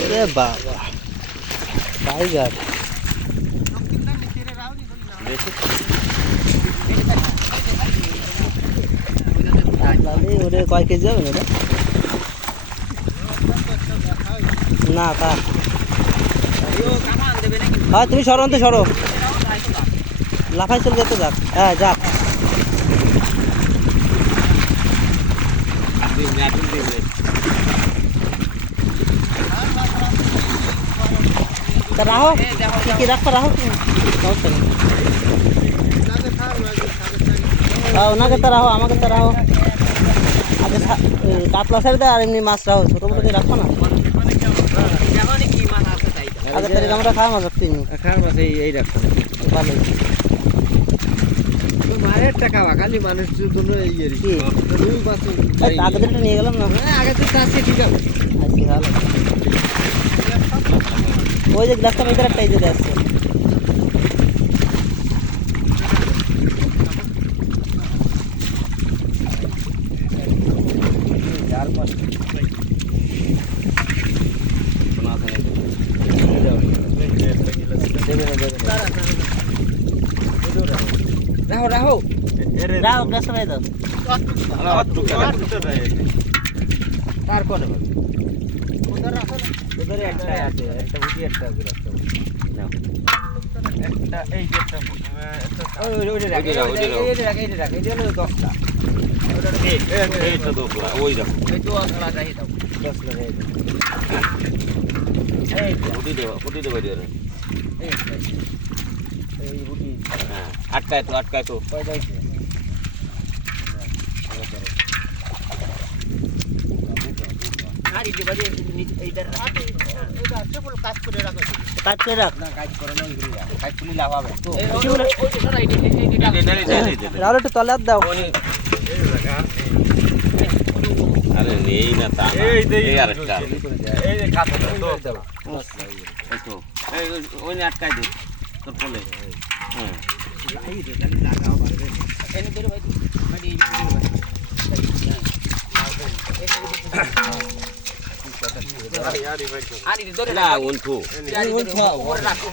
ওরে বাবা টাইগার ওরে কয় কেজি যাবে না না তা হ্যাঁ তুমি সরো অন্ত সরো লাফাই চলে যেতে যাক হ্যাঁ যাক তা রাহো কি রাখো রাহো সমস্যা নেই ওনাকে তো রাহো আমাকে তো রাহো আগে কাতলা ছেড়ে দেয় আর এমনি মাছ রাহো ছোটো বড় রাখো না আগে তাহলে আমরা খাওয়া মাছ রাখতে খাওয়ার মাছ এই রাখো ভালো মারের টাকা খালি মানুষের জন্য এই আগে দিনটা নিয়ে গেলাম না আগে তো আছে ঠিক আছে আচ্ছা ভালো ওই যে গ্লাসটা ভিতরে একটা এই যে আসছে রাহো রাহো রাও গ্লাসটা ভাই দাও তার কোনে ওদের একটা আছে একটা বুটি একটা গ্লাসটা নাও একটা এই যেটা ওই রাখ এই রাখ এই হলো 10টা এইটা তো ওই দেখো এই তো আসলা চাই দাও 10 টাকা এই ফুটি দেবে রে এই বুটি হ্যাঁ আটকায় তো কয়টা আছে আরে যে বাজে এইটা এটা আছে বল কাজ করে রাখো কাজ করে রাখ না কাজ করে না ঘুরে যা কাজ করলে লাভ হবে তো ওই তো না এইটা রাও একটু তলে দাও আরে নেই না তা এই আরেকটা এই যে কাজ দাও এই তো এই ওই আটকায় দে তোর কোলে হ্যাঁ এই যে তাহলে লাগাও পারবে এনে ধরে ভাই মানে এই আরে ধরে না উনফু ওরে রাখো